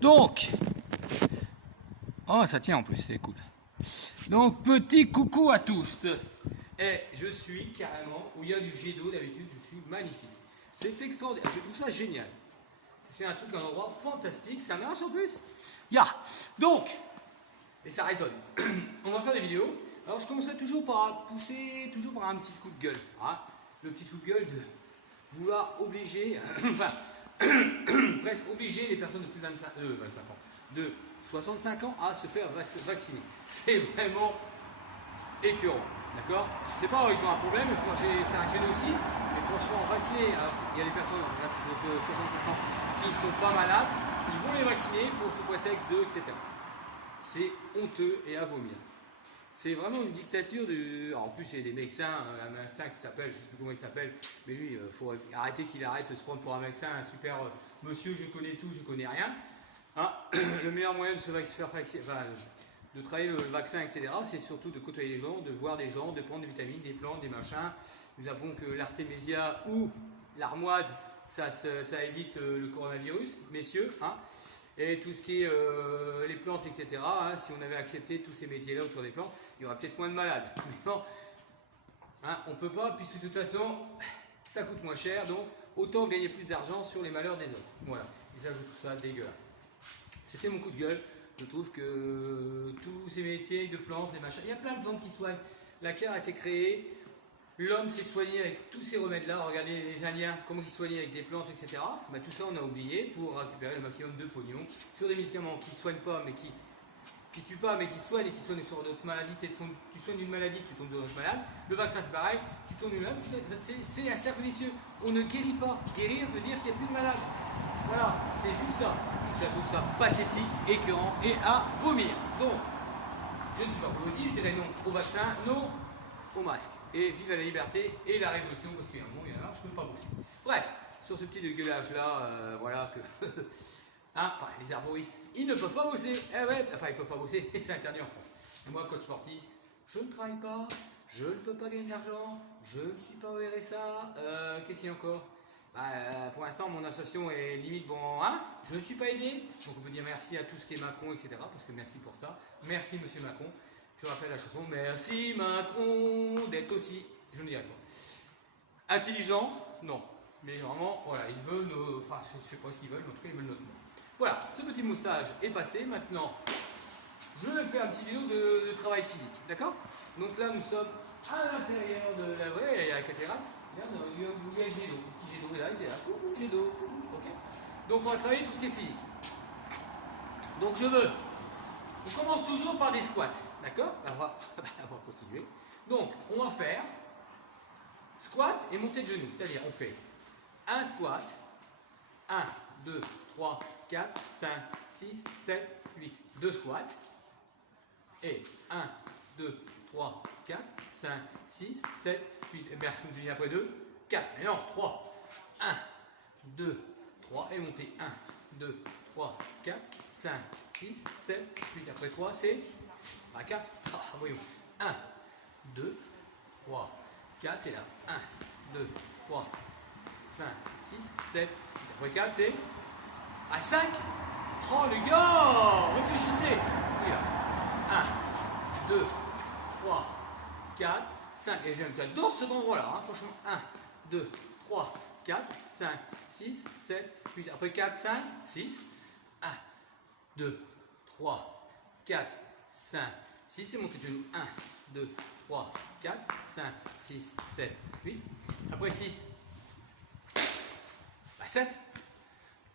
Donc, oh ça tient en plus, c'est cool. Donc petit coucou à tous. Et je suis carrément où il y a du jet d'eau d'habitude, je suis magnifique. C'est extraordinaire, je trouve ça génial. C'est un truc, un endroit fantastique, ça marche en plus. Donc, et ça résonne. On va faire des vidéos. Alors je commencerai toujours par pousser, toujours par un petit coup de gueule. Hein. Le petit coup de gueule de vouloir obliger, enfin, presque obliger les personnes de plus de 25 ans, de 65 ans à se faire vacciner. C'est vraiment écœurant, d'accord? Je ne sais pas, ils ont un problème, c'est un gêné aussi, mais franchement, vacciner, il y a des personnes de 65 ans qui ne sont pas malades, ils vont les vacciner pour tout prétexte de, etc. C'est honteux et à vomir. C'est vraiment une dictature de... Alors, en plus, il y a des médecins, un médecin qui s'appelle, je ne sais plus comment il s'appelle, mais lui, il faut arrêter qu'il arrête de se prendre pour un médecin, un super monsieur, je connais tout, je connais rien. Hein. Le meilleur moyen de se faire vacciner, enfin, de travailler le vaccin, etc., c'est surtout de côtoyer les gens, de voir des gens, de prendre des vitamines, des plantes, des machins. Nous avons que l'artémisia ou l'armoise, ça évite le coronavirus, messieurs. Hein. Et tout ce qui est les plantes, etc., hein, si on avait accepté tous ces métiers-là autour des plantes, il y aurait peut-être moins de malades. Mais non, hein, on ne peut pas, puisque de toute façon, ça coûte moins cher, donc autant gagner plus d'argent sur les malheurs des autres. Voilà, et ça, je trouve ça dégueulasse. C'était mon coup de gueule. Je trouve que tous ces métiers de plantes, les machins, il y a plein de plantes qui soignent. La terre a été créée, l'homme s'est soigné avec tous ces remèdes-là. Regardez les Indiens, comment ils soignaient avec des plantes, etc. Bah, tout ça, on a oublié pour récupérer le maximum de pognon sur des médicaments qui ne soignent pas, mais qui tuent pas, mais qui soignent et qui soignent sur d'autres maladies. Tu soignes une maladie, tu tombes dans une autre malade. Le vaccin, c'est pareil. Tu tombes une maladie, c'est un cercle vicieux. On ne guérit pas. Guérir veut dire qu'il n'y a plus de malade. Voilà, c'est juste ça. Donc, je trouve ça pathétique, écœurant et à vomir. Donc, je ne suis pas pour le dire, je dirais non au vaccin, non au masque. Et vive la liberté et la révolution, parce qu'il y a un bon, il y a un je ne peux pas bosser. Bref, sur ce petit dégueulage-là, voilà que... hein, pareil, les arboristes, ils ne peuvent pas bosser. Eh ouais, enfin, ils ne peuvent pas bosser, et c'est interdit en France. Et moi, coach sportif, je ne travaille pas, je ne peux pas gagner d'argent, je ne suis pas au RSA, qu'est-ce qu'il y a encore? Pour l'instant, mon association est limite bon, hein, je ne suis pas aidé, donc on peut dire merci à tout ce qui est Macron, etc. Parce que merci pour ça, merci Monsieur Macron. Je rappelle la chanson, merci Macron d'être aussi, je ne dirais pas. Intelligent, non, mais vraiment, voilà, ils veulent, enfin, je ne sais pas ce qu'ils veulent, mais en tout cas, ils veulent notre nom. Voilà, ce petit moustache est passé, maintenant, je vais faire une petite vidéo de travail physique, d'accord? Donc là, nous sommes à l'intérieur de la vraie, il y a la cathédrale. Il y a un jet d'eau, un petit jet d'eau là, il est là, coucou jet d'eau, ok. Donc on va travailler tout ce qui est physique. Donc on commence toujours par des squats, d'accord? On va continuer. Donc on va faire squat et montée de genoux, c'est-à-dire on fait un squat, 1, 2, 3, 4, 5, 6, 7, 8, 2 squats, et 1, 2, 3, 4, 5, 6, 7, 8, et bien, vous devinez après 2, 4, et non, 3, 1, 2, 3, et montez 1, 2, 3, 4, 5, 6, 7, 8, après 3, c'est 4, voyons, 1, 2, 3, 4, et là, 1, 2, 3, 5, 6, 7, 8, après 4, c'est 5, oh les gars, réfléchissez, oui, là, 1, 2, 3, 4, 5, et j'adore cet endroit-là, hein, franchement, 1, 2, 3, 4, 5, 6, 7, 8, après 4, 5, 6, 1, 2, 3, 4, 5, 6, et montée de genoux, 1, 2, 3, 4, 5, 6, 7, 8, après 6, 7,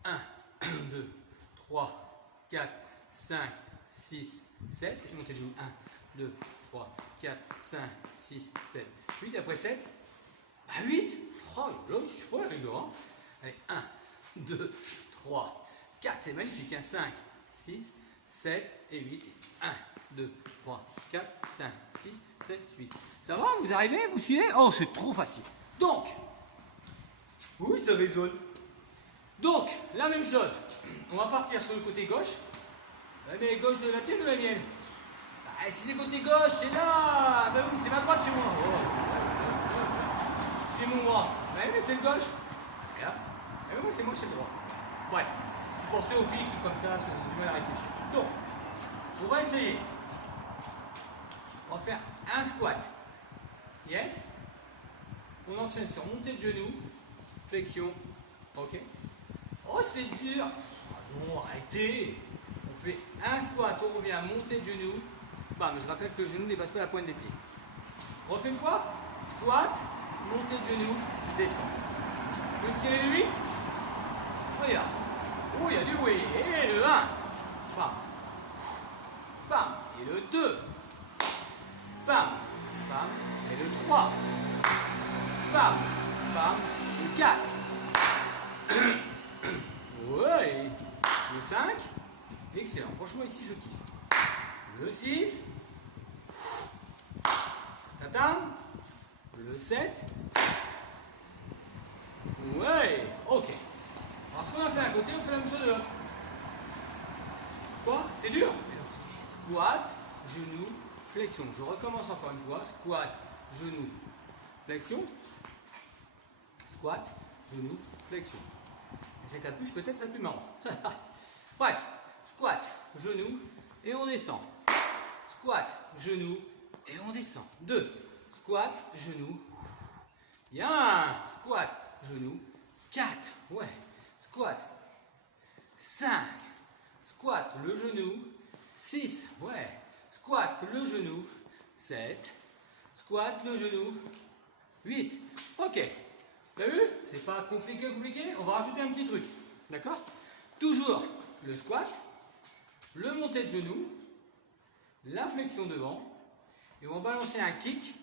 1, 2, 3, 4, 5, 6, 7, et montée de genoux, 1, 2, 3, 4, 5, 6, 7, 8, après 7, 8, oh là, si je crois, les gars, hein. Allez, 1, 2, 3, 4, c'est magnifique, hein. 5, 6, 7 et 8, 1, 2, 3, 4, 5, 6, 7, 8. Ça va, vous arrivez, vous suivez? Oh, c'est trop facile. Donc, oui, ça résonne. Donc, la même chose, on va partir sur le côté gauche, mais gauche de la tienne ou la mienne? Si c'est côté gauche, c'est là. Ben oui, c'est ma droite chez moi. C'est mon droit. Mais c'est le gauche. Et là. Et oui, c'est moi, c'est le droit. Bref. Pensez aux filles qui, comme ça, ont du mal à réfléchir. Donc, on va essayer. On va faire un squat. Yes. On enchaîne sur montée de genoux, flexion. Ok. Oh, c'est dur. Oh non, arrêtez. On fait un squat, on revient, montée de genoux. Bam, je rappelle que le genou ne dépasse pas la pointe des pieds. On refait une fois. Squat, montée de genoux, descend. Une série de 8. Regarde. Oh, il y a du bruit. Et le 1. Bam. Bam. Et le 2. Bam. Bam. Et le 3. Bam. Bam. Le 4. Ouais. Le 5. Excellent. Franchement, ici, je kiffe. Le 6. Tatam. Le 7. Ouais. Ok. Alors, ce qu'on a fait d'un côté, on fait la même chose de l'autre. Quoi? C'est dur? Squat, genou, flexion. Je recommence encore une fois. Squat, genou, flexion. Squat, genou, flexion. Avec la touche, peut-être c'est plus marrant. Bref. Squat, genou, et on descend. Squat, genou, et on descend. 2. Squat, genou. Bien. Squat, genou. 4. Ouais. Squat. 5. Squat, le genou. 6. Ouais. Squat, le genou. 7. Squat, le genou. 8. Ok. T'as vu? C'est pas compliqué. On va rajouter un petit truc. D'accord? Toujours le squat, le monté de genou, la flexion devant, et on va balancer un kick.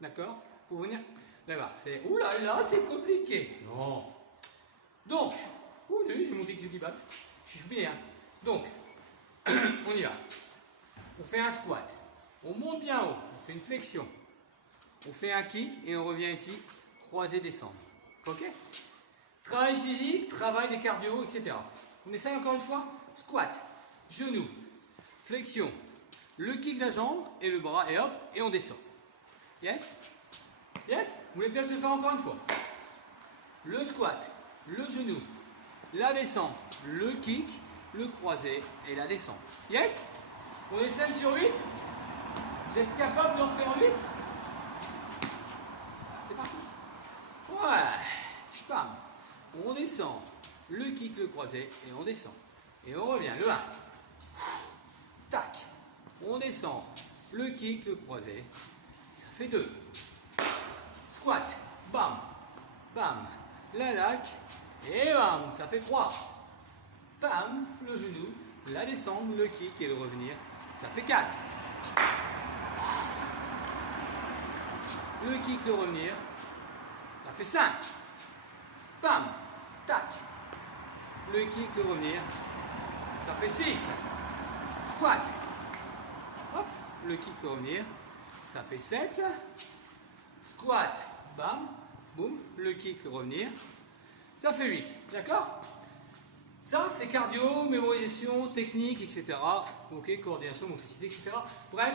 D'accord? Pour venir. Là-bas. C'est. Ouh là là, c'est compliqué. Non. Donc. Ouh, vous avez vu, j'ai mon kick qui passe. Je suis bien. Donc. On y va. On fait un squat. On monte bien haut. On fait une flexion. On fait un kick et on revient ici. Croiser, descendre. Ok? Travail physique, travail des cardio, etc. On essaye encore une fois. Squat. Genou. Flexion. Le kick de la jambe et le bras. Et hop. Et on descend. Yes? Yes? Vous voulez peut-être le faire encore une fois. Le squat. Le genou. La descente. Le kick. Le croisé et la descente. Yes? On est 7 sur 8. Vous êtes capable d'en faire 8? C'est parti. Ouais. Spam. On descend. Le kick, le croisé et on descend. Et on revient. Le 1. Tac. On descend. Le kick, le croisé. Ça fait 2. Squat. Bam. Bam. La laque. Et bam. Ça fait 3. Bam, le genou, la descente, le kick et le revenir, ça fait 4. Le kick, le revenir, ça fait 5. Bam, tac. Le kick, le revenir, ça fait 6. Squat. Hop, le kick, le revenir, ça fait 7. Squat, bam, boum, le kick, le revenir, ça fait 8. D'accord? Ça, c'est cardio, mémorisation, technique, etc. Ok, coordination, motricité, etc. Bref,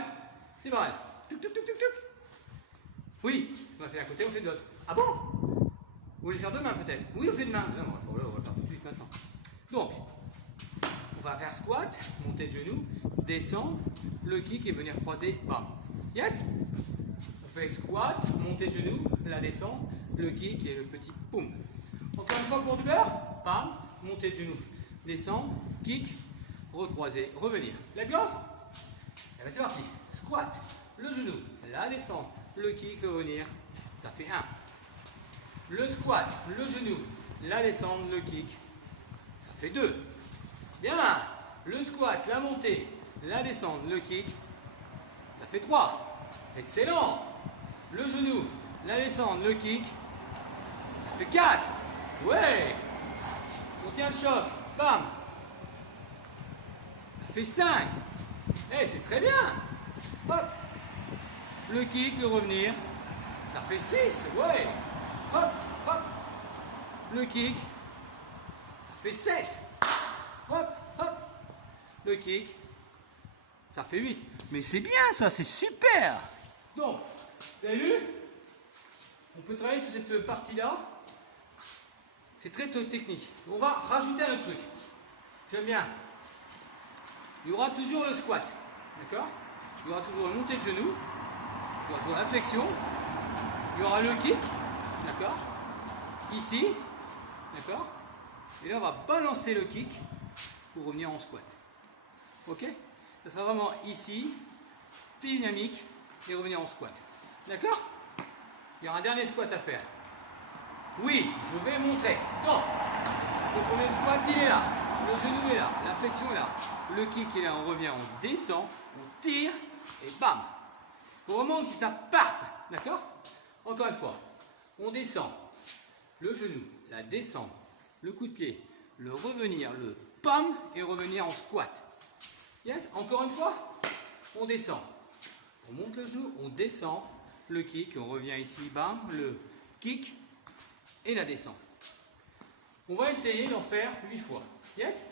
c'est pas mal. Tuc, tuc, tuc, tuc, tuc. Oui, on a fait d'un côté, on fait de l'autre. Ah bon? Vous voulez faire deux mains peut-être? Oui, on fait de main. Non, on va faire tout de suite maintenant. Donc, on va faire squat, montée de genou, descendre, le kick et venir croiser, bam. Yes? On fait squat, montée de genou, la descente, le kick et le petit poum. Encore une fois pour du beurre, bam. Montée de genou, descendre, kick, recroiser, revenir. Let's go? Et bien c'est parti. Squat, le genou, la descente, le kick, le revenir, ça fait 1. Le squat, le genou, la descente, le kick, ça fait 2. Bien là. Le squat, la montée, la descente, le kick, ça fait 3. Excellent. Le genou, la descente, le kick, ça fait 4. Ouais. On tient le choc, bam. Ça fait 5. Eh, c'est très bien. Hop. Le kick, le revenir, ça fait 6. Ouais. Hop, hop. Le kick, ça fait 7. Hop, hop. Le kick, ça fait 8. Mais c'est bien ça, c'est super. Donc, vous avez vu? On peut travailler sur cette partie-là. C'est très technique. On va rajouter un autre truc. J'aime bien. Il y aura toujours le squat. D'accord? Il y aura toujours une montée de genoux. Il y aura toujours la flexion. Il y aura le kick. D'accord? Ici. D'accord? Et là, on va balancer le kick pour revenir en squat. Ok? Ça sera vraiment ici, dynamique, et revenir en squat. D'accord? Il y aura un dernier squat à faire. Oui, je vais montrer. Donc, le premier squat, il est là. Le genou est là. La flexion est là. Le kick est là. On revient, on descend, on tire, et bam! Il faut vraiment que ça parte. D'accord? Encore une fois, on descend. Le genou, la descente, le coup de pied, le revenir, le pam, et revenir en squat. Yes? Encore une fois, on descend. On monte le genou, on descend. Le kick, on revient ici, bam, le kick et la descente. On va essayer d'en faire 8 fois. Yes?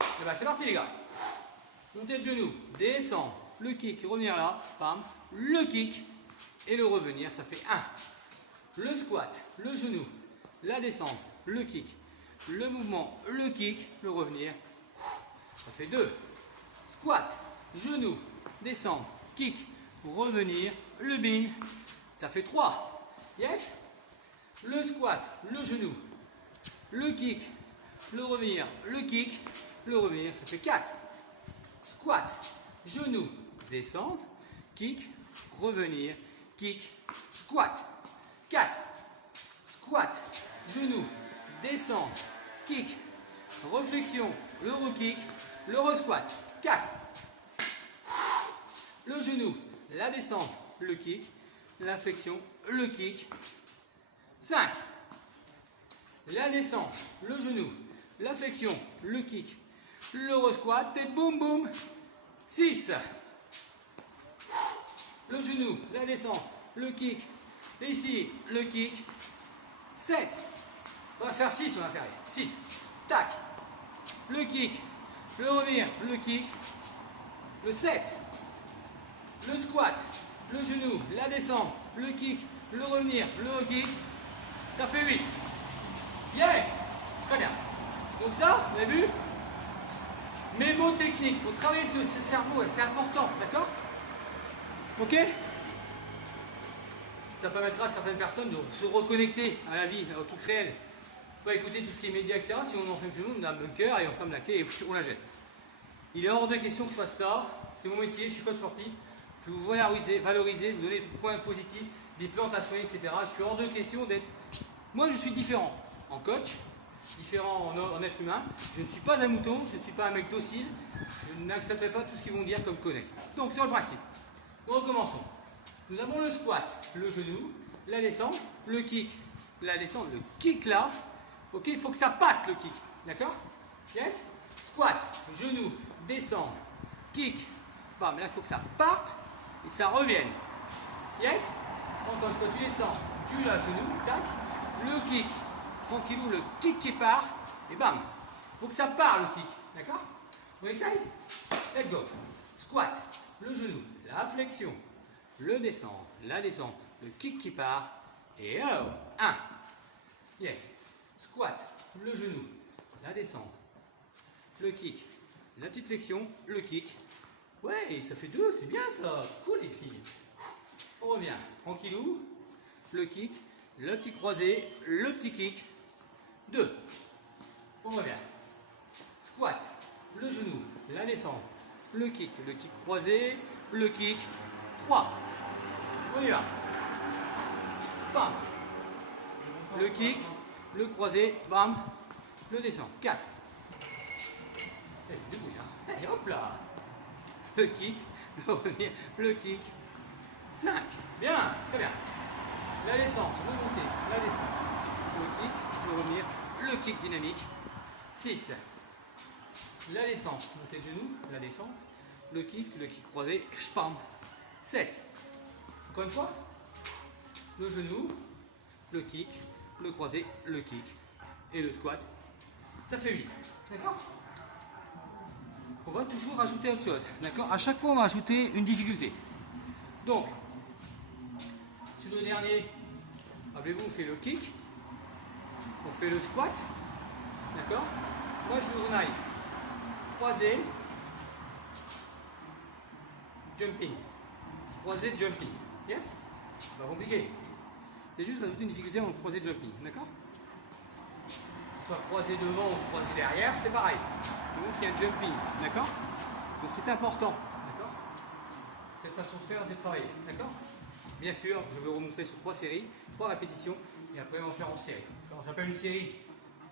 Et ben c'est parti les gars. Montée de genou, descend, le kick, revenir là, bam, le kick et le revenir, ça fait 1. Le squat, le genou, la descente, le kick, le mouvement, le kick, le revenir, ça fait 2. Squat, genou, descend, kick, revenir, le bing, ça fait 3. Yes? Le squat, le genou, le kick, le revenir, le kick, le revenir, ça fait 4. Squat, genou, descendre, kick, revenir, kick, squat. 4. Squat, genou, descendre, kick, réflexion, le re-kick, le re-squat. 4. Le genou, la descente, le kick, la flexion, le kick. 5. La descente, le genou, la flexion, le kick, le re-squat et boum boum. 6. Le genou, la descente, le kick, ici, le kick. 7. On va faire 6, on va faire 6. Tac. Le kick, le revenir, le kick. Le 7. Le squat, le genou, la descente, le kick, le revenir, le kick. Ça fait 8. Yes! Très bien. Donc ça, vous avez vu? Mes mots techniques, il faut travailler sur ce cerveau, c'est important, d'accord? Ok? Ça permettra à certaines personnes de se reconnecter à la vie, au truc réel. Pas écouter tout ce qui est média, etc. Si on enferme chez nous, on a un bunker et on ferme la clé et on la jette. Il est hors de question que je fasse ça. C'est mon métier, je suis coach sportif. Je vais vous valoriser, vous donner des points positifs, des plantes à soigner, etc. Je suis hors de question d'être... Moi, je suis différent en coach, différent en être humain. Je ne suis pas un mouton, je ne suis pas un mec docile. Je n'accepterai pas tout ce qu'ils vont dire comme connect. Donc, sur le principe. Nous recommençons. Nous avons le squat, le genou, la descente, le kick, la descente, le kick là. Ok, il faut que ça parte le kick. D'accord? Yes? Squat, genou, descend, kick. Bam, là, il faut que ça parte et ça revienne. Yes? Encore une fois, tu descends, tu lâches genou, tac. Le kick, tranquillou, le kick qui part, et bam. Il faut que ça part le kick, d'accord? On essaye? Let's go. Squat, le genou, la flexion, le descend, la descente, le kick qui part, et oh, 1. Yes. Squat, le genou, la descente, le kick, la petite flexion, le kick. Ouais, ça fait 2, c'est bien ça. Cool les filles. On revient, tranquillou, le kick, le petit croisé, le petit kick. 2. On revient. Squat, le genou, la descente, le kick croisé, le kick. 3. On y va. Bam. Le kick, le croisé, bam, le descend. 4. C'est débrouille, hein. Et hop là. Le kick, le revenir, le kick. 5. Bien, très bien. La descente, le monter, la descente, le kick, le revenir, le kick dynamique. 6. La descente, montée de genou, la descente, le kick croisé, spam. 7. Encore une fois, le genou, le kick, le croisé, le kick et le squat. Ça fait 8. D'accord? On va toujours rajouter autre chose. D'accord? À chaque fois, on va ajouter une difficulté. Donc, sur le dernier, rappelez-vous, on fait le kick, on fait le squat, d'accord? Moi, je vous en aille croisé, jumping. Croisé, jumping. Yes? Pas compliqué. C'est juste rajouter une difficulté en croisé, jumping. D'accord? Soit croisé devant ou croisé derrière, c'est pareil. Donc il y a un jumping. D'accord? Donc c'est important. D'accord? Cette façon de faire, c'est de travailler. D'accord? Bien sûr, je vais remontrer sur 3 séries, 3 répétitions, et après on va faire en série. J'appelle une série,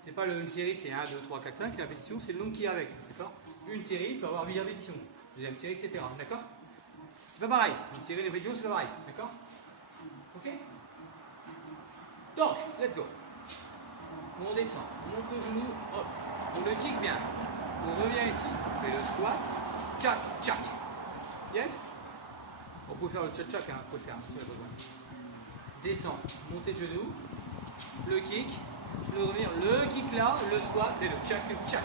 c'est pas une série, c'est 1, 2, 3, 4, 5, les répétitions, c'est le nombre qui est avec. D'accord? Une série peut avoir 8 répétitions, deuxième série, etc. D'accord? C'est pas pareil, une série de répétitions, c'est pas pareil. D'accord? Ok? Donc, let's go. On descend, on monte le genou, hop, on le kick bien. On revient ici, on fait le squat, tchac, tchac. Yes? On peut faire le tchac-tchac, hein, on peut faire si vous avez besoin. Descend, montée de genou, le kick, le revenir, le kick là, le squat et le tchac-tchac squat.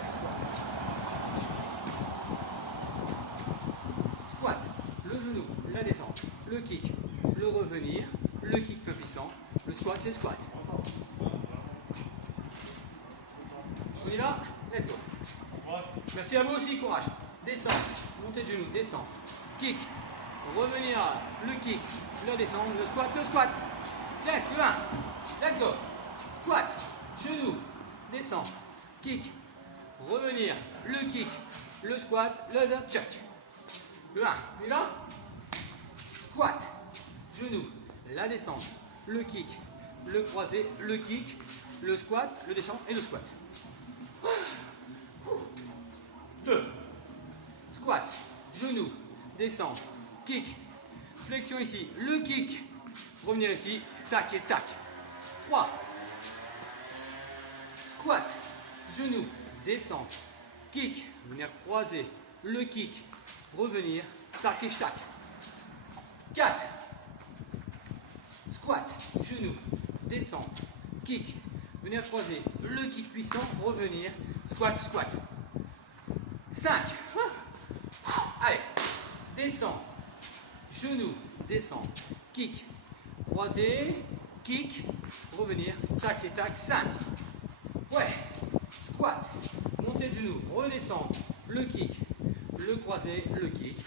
Squat, le genou, la descente, le kick, le revenir, le kick peu puissant, le squat, les squats. On y va? Let's go. Merci à vous aussi, courage. Descend, montée de genou, descend, kick, revenir, le kick, le descend, le squat, le squat. Yes, le 1. Let's go. Squat, genou, descend, kick, revenir, le kick, le squat, le check. Le 1. On y va? Squat, genou, la descente, le kick, le croisé, le kick, le squat, le descend et le squat. 2. Squat, genou, descente, kick, flexion ici, le kick, revenir ici, tac et tac. 3. Squat, genou, descente, kick, venir croiser, le kick, revenir, tac et tac. 4. Squat, genou, descente, kick, venir croiser, le kick puissant, revenir, squat, squat. 5. Allez, descend, genou, descend, kick, croisé, kick, revenir, tac et tac, 5. Ouais, squat, montée de genou, redescendre, le kick, le croisé, le kick,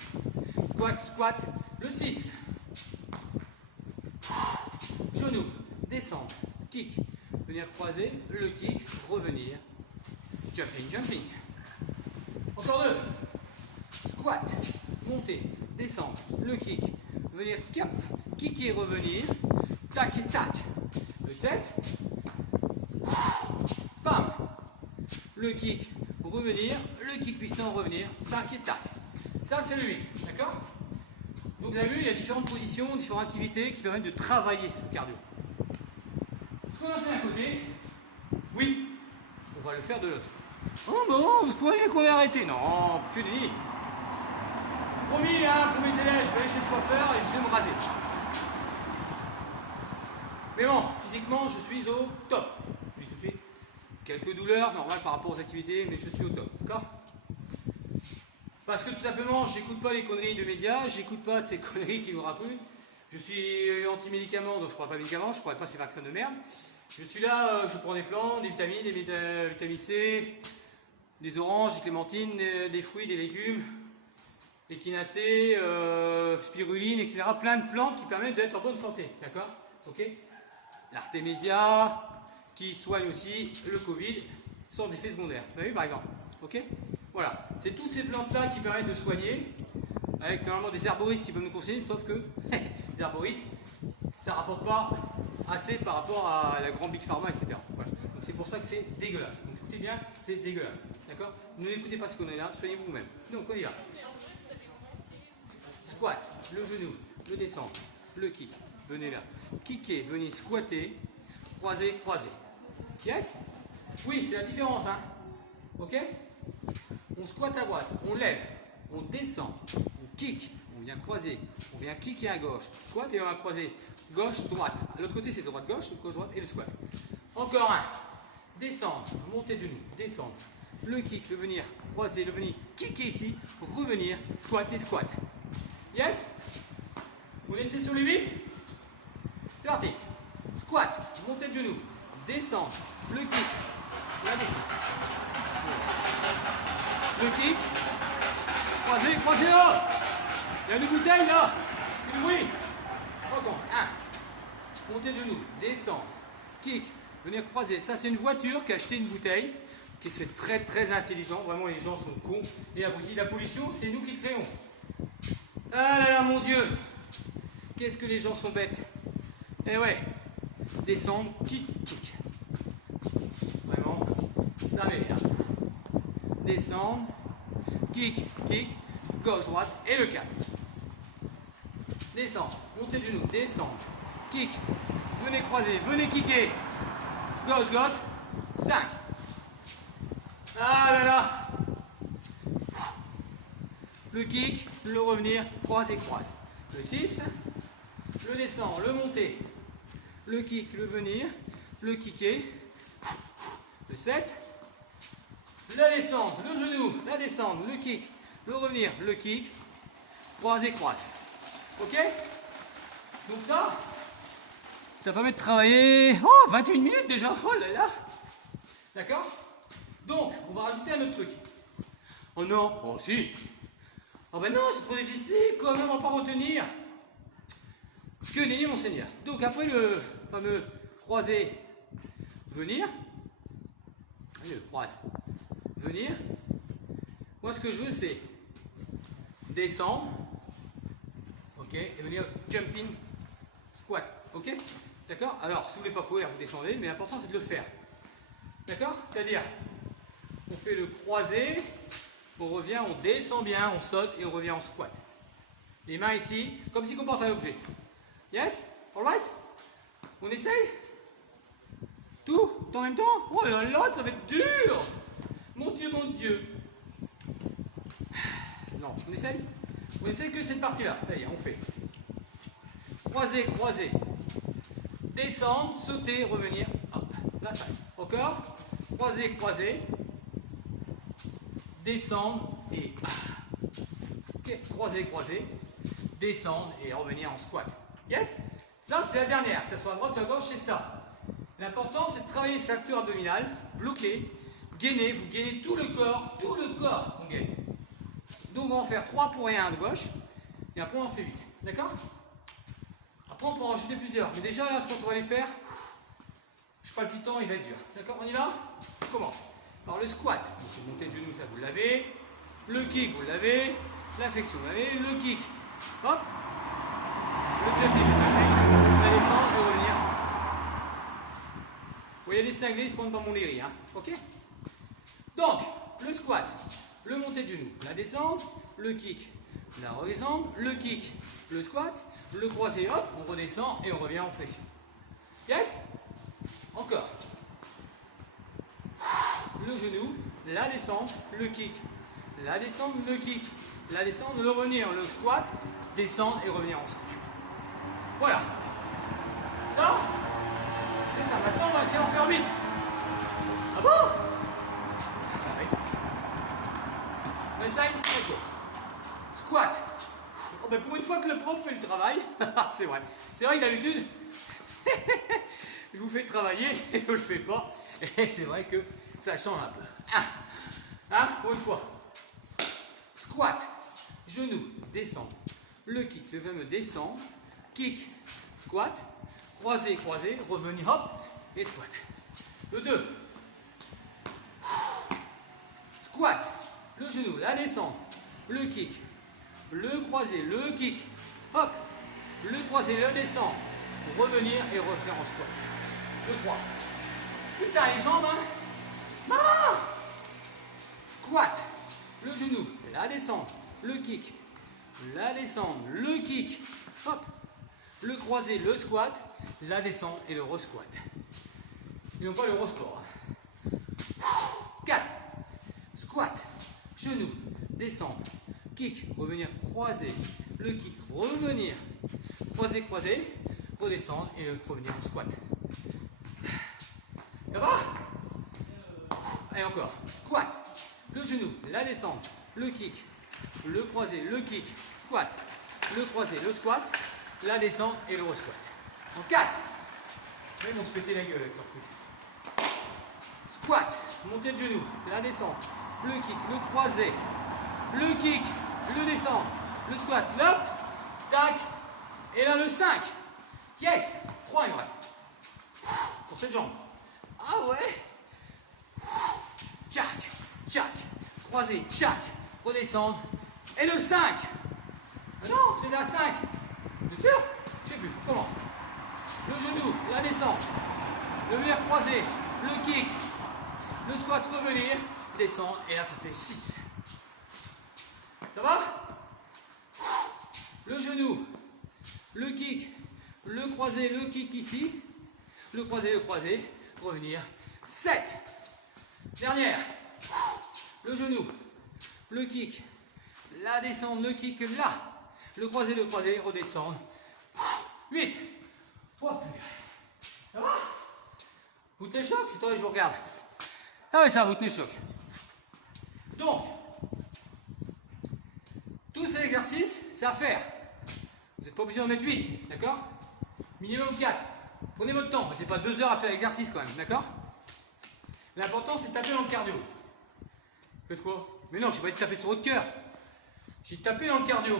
squat, squat, le 6. Genou, descendre, kick, venir croiser, le kick, revenir, jumping, jumping. Encore 2. Squat, monter, descendre, le kick, venir cap, kicker, revenir, tac et tac. Le 7. Bam. Le kick, revenir, le kick puissant, revenir, tac et tac. Ça, c'est le 8. D'accord? Donc, vous avez vu, il y a différentes positions, différentes activités qui permettent de travailler ce cardio. Ce qu'on a fait d'un côté, oui, on va le faire de l'autre. Oh bon, vous croyez qu'on est arrêté? Non, que nenni. Promis, hein, pour mes élèves, je vais aller chez le coiffeur et je vais me raser. Mais bon, physiquement, je suis au top. Je dis tout de suite. Quelques douleurs, normal par rapport aux activités, mais je suis au top. D'accord? Parce que tout simplement, j'écoute pas les conneries de médias, j'écoute pas de ces conneries qui nous racontent. Je suis anti-médicaments, donc je ne prends pas de médicaments, je ne prends pas ces vaccins de merde. Je suis là, je prends des plantes, des vitamines, des vitamines C, des oranges, des clémentines, des fruits, des légumes, échinacées, spiruline, etc. Plein de plantes qui permettent d'être en bonne santé. D'accord? Ok? L'artémisia, qui soigne aussi le Covid sans effet secondaire. Vous avez vu par exemple? Ok? Voilà. C'est toutes ces plantes-là qui permettent de soigner, avec normalement des herboristes qui peuvent nous conseiller, sauf que les herboristes, ça ne rapporte pas assez par rapport à la grande Big Pharma, etc. Voilà. Donc c'est pour ça que c'est dégueulasse. Donc écoutez bien, c'est dégueulasse. D'accord? Ne n'écoutez pas ce qu'on est là, soignez-vous vous-même. Donc on y va. Squat, le genou, le descendre, le kick, venez là. Kicker, venez squatter, croiser, croiser. Yes? Oui, c'est la différence, hein? Ok? On squatte à droite, on lève, on descend, on kick, on vient croiser, on vient kicker à gauche, squat et on va croiser gauche, droite. À l'autre côté, c'est droite, gauche, droite et le squat. Encore un. Descendre, monter de genou, descendre. Le kick, le venir, croiser, le venir, kicker ici, revenir, squat et squat. Yes? Vous laissez sur les 8? C'est parti. Squat, montée de genou, descendre, le kick, la descente. le kick, croisé, croisé là. Il y a une bouteille là. Il y a du bruit. Recompte. 1. Montée de genou, descend, kick, venir croiser. Ça, c'est une voiture qui a acheté une bouteille, qui c'est très très intelligent. Vraiment, les gens sont cons et abrutis. La pollution, c'est nous qui le créons. Ah là là, mon Dieu. Qu'est-ce que les gens sont bêtes. Eh ouais. Descendre, kick, kick. Vraiment, ça m'énerve. Descendre, kick, kick, gauche, droite et le 4. Descendre, montée de genou, descendre, kick, venez croiser, venez kicker, gauche, gauche, 5. Ah là là. Le kick, le revenir, croise et croise. Le 6, le descendre, le monter, le kick, le venir, le kicker, le 7, la descente, le genou, la descente, le kick, le revenir, le kick, croise et croise. Ok? Donc ça permet de travailler 21 minutes déjà. Oh là là. D'accord? Donc, on va rajouter un autre truc. Oh non, oh si. Oh ben non, c'est trop difficile, comment on va pas retenir? Que nenni mon Seigneur. Donc après le fameux croisé, venir, le croise, venir, moi ce que je veux c'est descendre, ok, et venir jumping squat, ok, d'accord? Alors si vous ne voulez pas courir, vous descendez, mais l'important c'est de le faire, d'accord? C'est-à-dire, on fait le croisé, on revient, on descend bien, on saute et on revient en squat. Les mains ici, comme si on porte un objet. Yes? Alright? On essaye? Tout en même temps? Oh là là, ça va être dur! Mon Dieu, mon Dieu! Non, on essaye? On essaye que cette partie-là. Ça y est, on fait. Croiser, croiser. Descendre, sauter, revenir. Hop. Là, ça. Encore. Croiser, croiser. Descendre et... Ok, croiser, croiser. Descendre et revenir en squat. Yes? Ça, c'est la dernière. Que ce soit à droite ou à gauche, c'est ça. L'important, c'est de travailler cette structure abdominale, bloquer, gainer. Vous gainez tout le corps, on gaine. Donc, on va en faire 3 pour rien de gauche. Et après, on en fait 8. D'accord? Après, on peut en rajouter plusieurs. Mais déjà, là, ce qu'on va les faire, je palpitant, il va être dur. D'accord? On y va? On commence. Alors, le squat, c'est montée de genou, ça vous l'avez. Le kick, vous l'avez. La flexion, vous l'avez. Le kick, hop. Le jumping, la descente et revenir. Vous voyez les cinglés, ils se prennent pas mon léry, hein. Ok? Donc, le squat, le montée de genou, la descente, le kick, la redescente, le kick, le squat, le croisé, hop, on redescend et on revient en flexion. Yes? Encore. Le genou, la descente, le kick, la descente, le kick, la descente, le revenir, le squat, descendre et revenir en squat. Voilà. Ça, c'est ça. Maintenant, on va essayer d'en faire 8. Ah bon? Ah oui. On essaye? Let's go. Squat. Oh, ben pour une fois que le prof fait le travail, c'est vrai. C'est vrai que d'habitude, je vous fais travailler et je ne le fais pas. Et c'est vrai que ça change un peu. Hein? Pour une fois. Squat. Genou, descendre. Le kick, le fameux descend. Kick, squat. Croisé, croisé. Revenir, hop. Et squat. Le 2. Squat. Le genou, la descente. Le kick. Le croisé, le kick. Hop. Le croisé, le descend. Revenir et refaire en squat. Le 3. Putain, les jambes, hein. Maman! Squat. Le genou, la descente. Le kick. La descente, le kick. Hop. Le croisé, le squat. La descente et le re-squat. Et non pas le re-sport. 4. Squat. Genou. Descendre. Kick. Revenir croiser. Le kick. Revenir. Croiser, croiser. Redescendre et revenir en squat. Ça va? Et encore. Squat. Le genou. La descente. Le kick. Le croisé. Le kick. Squat. Le croisé. Le squat. La descente et le re-squat. En 4. Ils vont se péter la gueule avec leur truc. Squat. Montée de genou. La descente. le kick, le croisé, le kick, le descendre, le squat, l'up, tac, et là le 5. Yes, 3 il me reste. Pour cette jambe. Ah ouais. Tchac, tchac, croisé, tchac, redescendre, et le 5. Ah non, c'est la 5. Vous êtes sûr? Je sais plus, on commence. Le genou, la descente, le venir croisé, le kick, le squat, revenir, descendre, et là ça fait 6. Ça va? Le genou, le kick, le croisé, le kick ici, le croisé, revenir, 7. Dernière, le genou, le kick, la descente, le kick là, le croisé, redescendre, 8. Fois plus. Ça va? Vous tenez le choc? Attendez, je vous regarde. Ah oui, ça va, vous tenez le choc. Donc, tous ces exercices, c'est à faire. Vous n'êtes pas obligé d'en mettre 8, d'accord? Minimum 4. Prenez votre temps, c'est pas 2 heures à faire l'exercice quand même, d'accord? L'important, c'est de taper dans le cardio. Faites quoi? Mais non, je ne vais pas te taper sur votre cœur. J'ai tapé dans le cardio.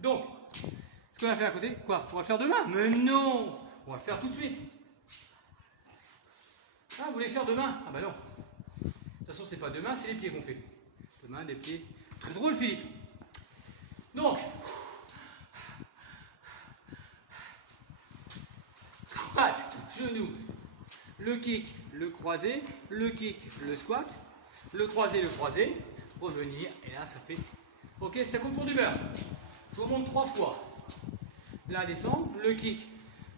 Donc, ce qu'on va faire à côté, quoi? On va le faire demain? Mais non! On va le faire tout de suite. Ah, vous voulez faire demain? Ah bah non. De toute façon, c'est pas demain, c'est les pieds qu'on fait. Demain, des pieds. Très drôle, Philippe. Donc, squat, genou, le kick, le croisé, le kick, le squat, le croisé, revenir, et là, ça fait... Ok, ça compte pour du beurre. Je vous remonte 3 fois. Là, descendre, le kick,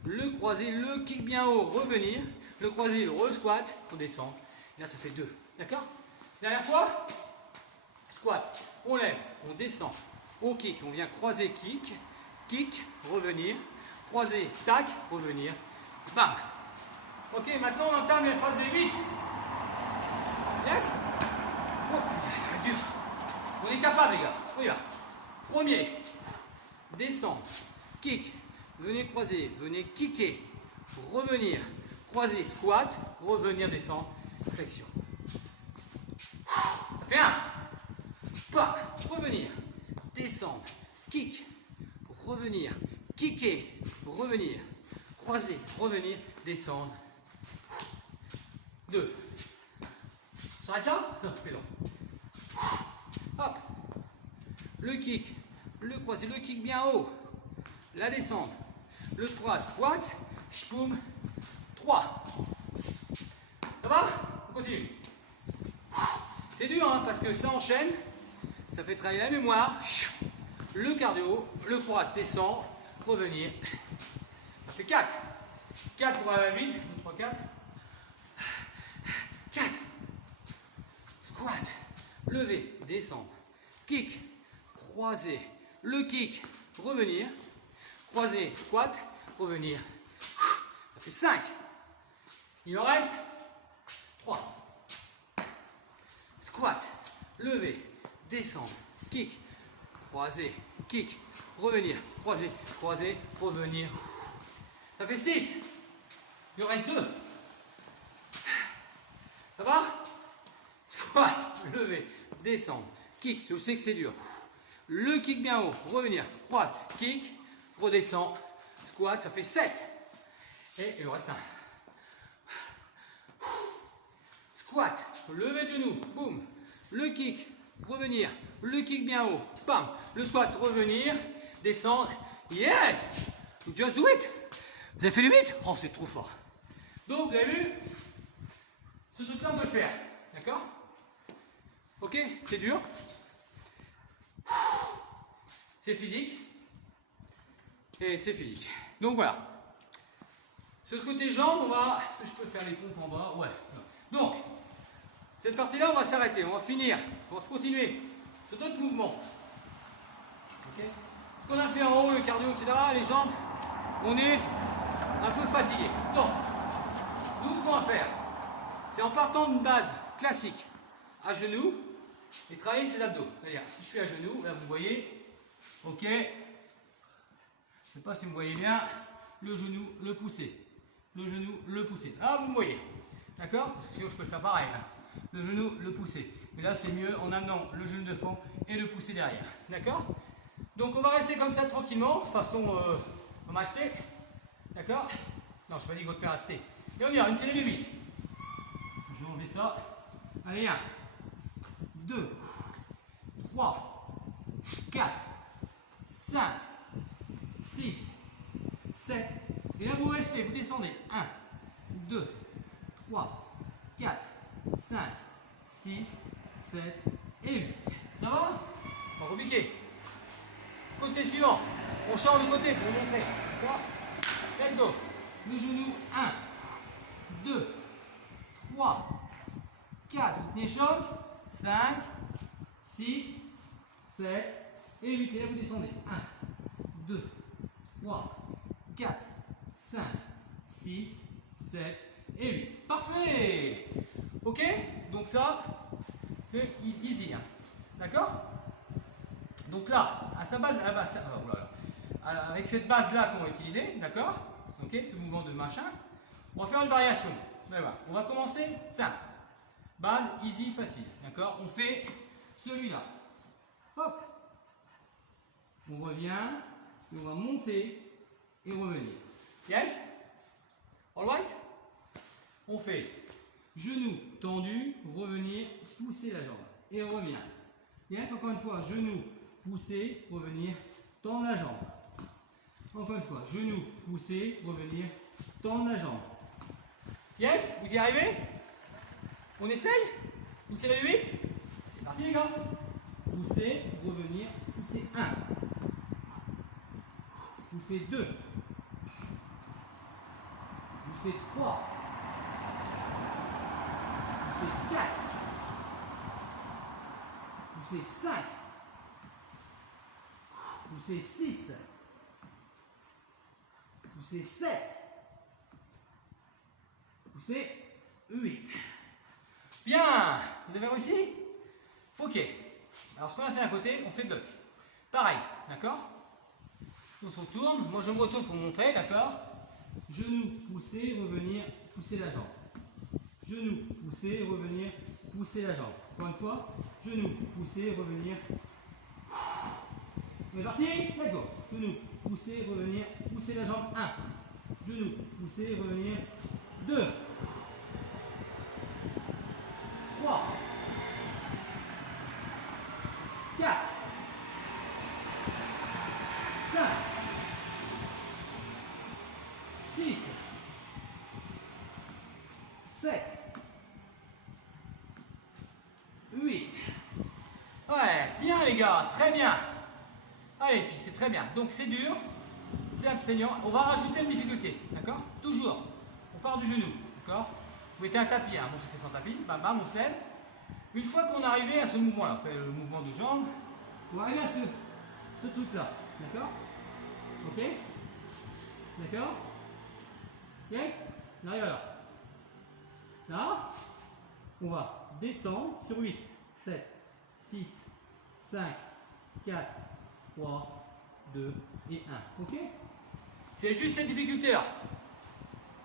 le croisé, le kick bien haut, revenir, le croisé, le re-squat, redescendre. Et là, ça fait 2. D'accord? Dernière fois. Squat, on lève, on descend, on kick, on vient croiser, kick, kick, revenir, croiser, tac, revenir, bam. Ok, maintenant on entame la phase des 8. Yes? Oh putain, ça va être dur. On est capable, les gars. On y va. Premier, descendre, kick, venez croiser, venez kicker, revenir, croiser, squat, revenir, descendre, flexion. Ça fait 1. Pas, revenir, descendre, kick, revenir, kicker, revenir, croiser, revenir, descendre. 2. On s'arrête là? Non, mais non. Hop. Le kick, le croisé, le kick bien haut. La descente. Le 3, squat, boum. 3. Ça va? On continue. C'est dur, hein, parce que ça enchaîne. Ça fait travailler la mémoire. Le cardio, le croise, descend, revenir. Ça fait 4. 4 pour la 8. 2, 3, 4. 4. Squat. Lever, descendre. Kick. Croiser. Le kick. Revenir. Croiser. Squat. Revenir. Ça fait 5. Il en reste 3. Squat. Lever. Descendre. Kick. Croiser. Kick. Revenir. Croiser. Croiser. Revenir. Ça fait 6. Il en reste 2. Ça va? Squat, lever, descendre, kick, je sais que c'est dur. Le kick bien haut, revenir, croise, kick, redescend, squat, ça fait 7. Et il en reste un. Squat, lever de genou, boum, le kick, revenir, le kick bien haut, bam, le squat, revenir, descendre, yes! Just do it! Vous avez fait les 8? Oh, c'est trop fort. Donc, vous avez vu? Ce truc-là, on peut le faire. D'accord? Ok? C'est dur. C'est physique. Et c'est physique. Donc voilà. Ce côté jambes, on va... Est-ce que je peux faire les pompes en bas? Ouais. Donc, cette partie-là, on va s'arrêter. On va finir. On va continuer sur d'autres mouvements. Ok? Ce qu'on a fait en haut, le cardio, etc., les jambes, on est un peu fatigué. Donc, nous, ce qu'on va faire, c'est en partant d'une base classique à genoux et travailler ses abdos. C'est-à-dire, si je suis à genoux, là vous voyez, ok, je ne sais pas si vous voyez bien, le genou, le pousser, le genou, le pousser. Là vous me voyez, d'accord? Parce que sinon je peux faire pareil. Là. le genou, le pousser. Mais là, c'est mieux en amenant le genou devant et le pousser derrière. D'accord? Donc, on va rester comme ça tranquillement, façon namasté. D'accord? Non, je ne pas dit que votre père restait. Et on y va, une série de 8. Je vais enlever ça. Allez, 1, 2, 3, 4, 5, 6, 7. Et là, vous restez, vous descendez. 1, 2, 3, 4, 5, 6, 7 et 8. Ça va? Pas compliqué. Côté suivant. On change de côté pour vous montrer. D'accord? Let's go. Le genou. 1, 2, 3, 4. Vous tenez choc. 5, 6, 7 et 8. Et là, vous descendez. 1, 2, 3, 4, 5, 6, 7 et 8. Parfait. Ok? Donc ça, c'est easy. Hein. D'accord? Donc là, à sa base, oh là là. Avec cette base-là qu'on va utiliser, d'accord? Ok? Ce mouvement de machin, on va faire une variation. Voilà. On va commencer simple. Base, easy, facile. D'accord? On fait celui-là. Hop! On revient, et on va monter et revenir. Yes? Alright? On fait genou tendu, revenir, pousser la jambe. Et on revient. Yes? Encore une fois, genou, pousser, revenir, tendre la jambe. Encore une fois, genou, pousser, revenir, tendre la jambe. Yes? Vous y arrivez? On essaye? Une série de 8? C'est parti les gars. Pousser, revenir, pousser 1. Pousser 2. Pousser 3. Pousser 4. Pousser 5. Pousser 6. Pousser 7. Pousser 8. Bien. Vous avez réussi? Ok. Alors ce qu'on a fait à côté, on fait bloc. Pareil, d'accord? On se retourne. Moi je me retourne pour montrer, d'accord? Genou, pousser, revenir, pousser la jambe. Genou, pousser, revenir, pousser la jambe. Encore une fois, genou, pousser, revenir. On est parti? Let's go. Genou, pousser, revenir, pousser la jambe. 1. Genou, pousser, revenir. 2. 3. 4. 5. 6. 7. 8. Ouais, bien les gars, très bien. Allez filles, c'est très bien. Donc c'est dur, c'est abstaignant. On va rajouter une difficulté, d'accord? Toujours. On part du genou, d'accord? Vous mettez un tapis, hein. Moi je fais sans tapis, bam bam, on se lève. Une fois qu'on est arrivé à ce mouvement-là, on fait le mouvement de jambe, on va arriver à ce truc-là, d'accord? Ok? D'accord? Yes? On arrive là. Là, on va descendre sur 8, 7, 6, 5, 4, 3, 2 et 1. Ok? C'est juste cette difficulté-là.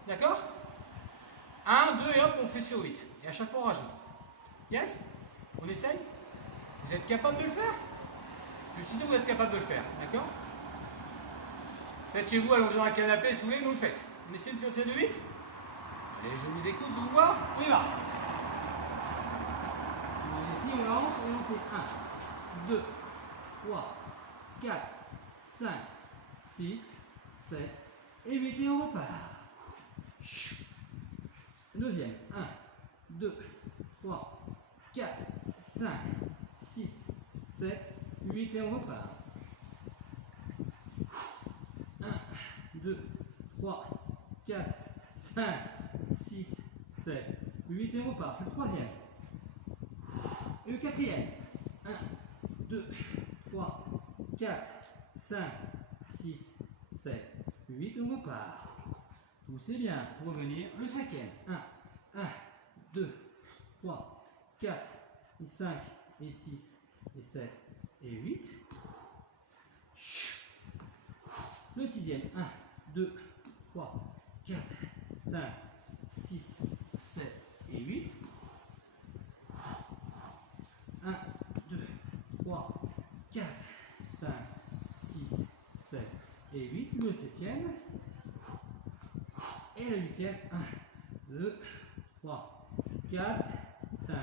D'accord? 1, 2 et hop, on fait sur 8. Et à chaque fois, on rajoute. Yes? On essaye? Vous êtes capable de le faire? Je suis sûr que vous êtes capable de le faire. D'accord? Peut-être chez vous, allongé dans un canapé, si vous voulez, vous le faites. On essaie de faire une série de 8? Allez, je vous écoute, je vous vois. On y va. Ici, on lance et on fait 1, 2, 3, 4, 5, 6, 7 et 8 et on repart. Deuxième. 1, 2, 3, 4, 5, 6, 7, 8 et on repart. 1, 2, 3, 4, 5, 6, 7, 8 et on repart. C'est le troisième. Et le quatrième. 1, 2, 3, 4, 5, 6, 7, 8 et on repart. Poussez bien pour revenir. Le cinquième. 1, 2, 3, 4, 5 et 6 et 7 et 8. Le sixième. 1, 2, 3, 4, 5, 6, 7 et 8. et 8. Le 7e. Et le 8e. 1, 2, 3, 4, 5,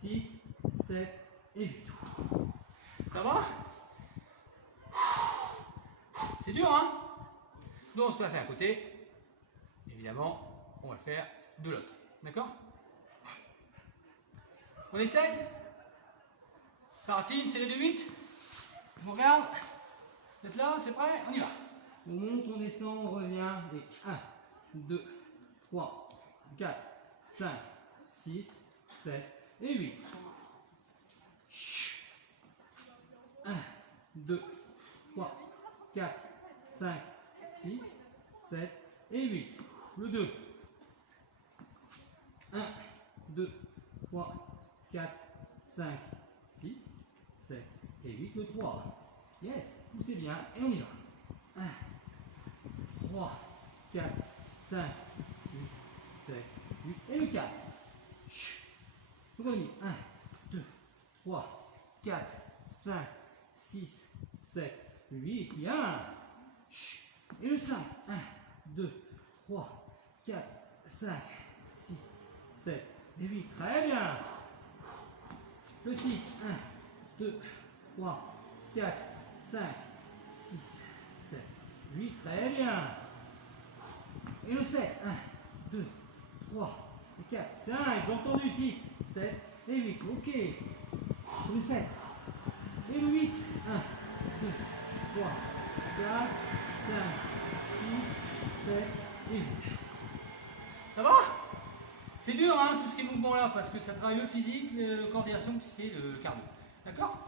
6, 7 et 8. Ça va? C'est dur, hein? Donc on se fait à côté. Évidemment, on va faire de l'autre. D'accord? On essaye? Tartine, série de 8. Je vous regarde. Vous êtes là? C'est prêt? On y va. On monte, on descend, on revient. Et 1, 2, 3, 4, 5, 6, 7 et 8. 1, 2, 3, 4, 5, 6, 7 et 8. Le 2. 1, 2, 3, 4, 5, 6, 7 et 8. Le 3. Yes, poussez bien et on y va. 1, 3, 4, 5, 6, 7, 8 et le 4. Revenez. 1, 2, 3, 4, 5, 6, 7, 8. Bien. Et le 5. 1, 2, 3, 4, 5, 6, 7 et 8. Très bien. Le 6. 1, 2, 3, 4, 5, 6, 7, 8. Très bien. Et le 7. 1, 2, 3, 4, 5. J'ai entendu 6, 7 et 8. Ok. Le 7. Et le 8. 1, 2, 3, 4, 5, 6, 7 et 8. Ça va? C'est dur, hein, tout ce qui est mouvement là, parce que ça travaille le physique, la coordination, c'est le cardio. D'accord?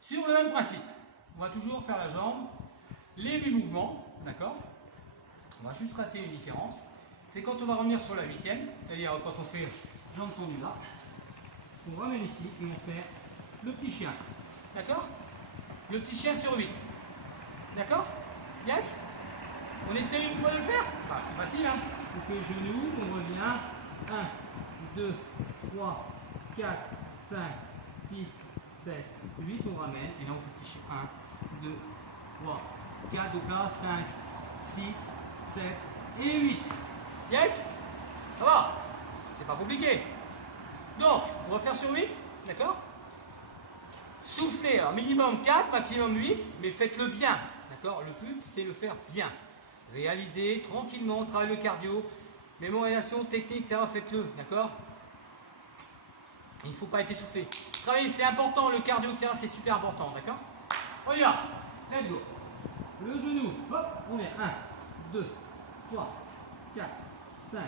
Sur le même principe, on va toujours faire la jambe, les 8 mouvements, d'accord? On va juste rater une différence. C'est quand on va revenir sur la 8e, c'est-à-dire quand on fait jambe tendue là, on ramène ici et on fait le petit chien. D'accord? Le petit chien sur 8. D'accord? Yes? On essaye une fois de le faire? Bah, c'est facile, hein? On fait genou, on revient. 1, 2, 3, 4, 5, 6, 7, 8. On ramène et là on fait le petit chien. 1, 2, 3, 4. Donc là, 5, 6, 7 et 8. Yes? Ça va? C'est pas compliqué. Donc, on va faire sur 8. D'accord? Soufflez, alors minimum 4, maximum 8, mais faites-le bien. D'accord? Le but, c'est de le faire bien. Réalisez tranquillement, travaillez le cardio, mémorisation, technique, etc. Faites-le. D'accord? Il ne faut pas être essoufflé. Travaillez, c'est important, le cardio, etc. C'est super important. D'accord? On y va. Let's go. Le genou, hop, on vient. 1, 2, 3, 4, 5,